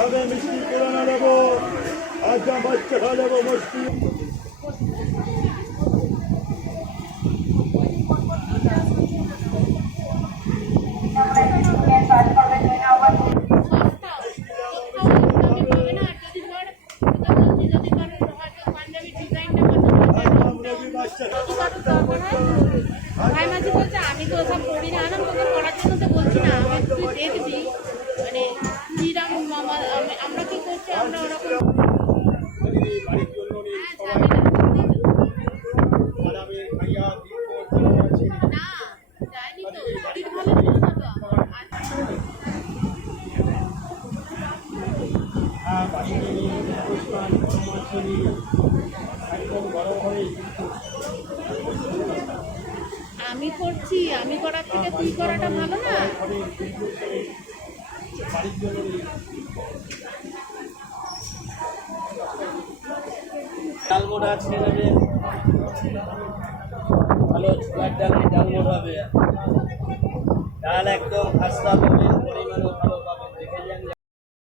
আমি মিষ্টি পুরানো দেবো, আজ বাচ্চা খা দেবো মিষ্টি। ভাই মাঝি বলছে আমি তো ওসব করি না, আনাম তোকে করার জন্য তো বলছি না, আমি তুই দেখবি মানে কিরাম আমরা কি করছি, আমরা ওরকম না যায়নি তো, শরীর ভালো ছিল না তো। আমি করছি, আমি করার থেকে তুই করাটা ভালো না। ডালমোড়া ছেড়ে দেবে, ভালো ছোলার ডাল ডালমোড় হবে, ডাল একদম খাস্তা পাবেন, পরিমাণ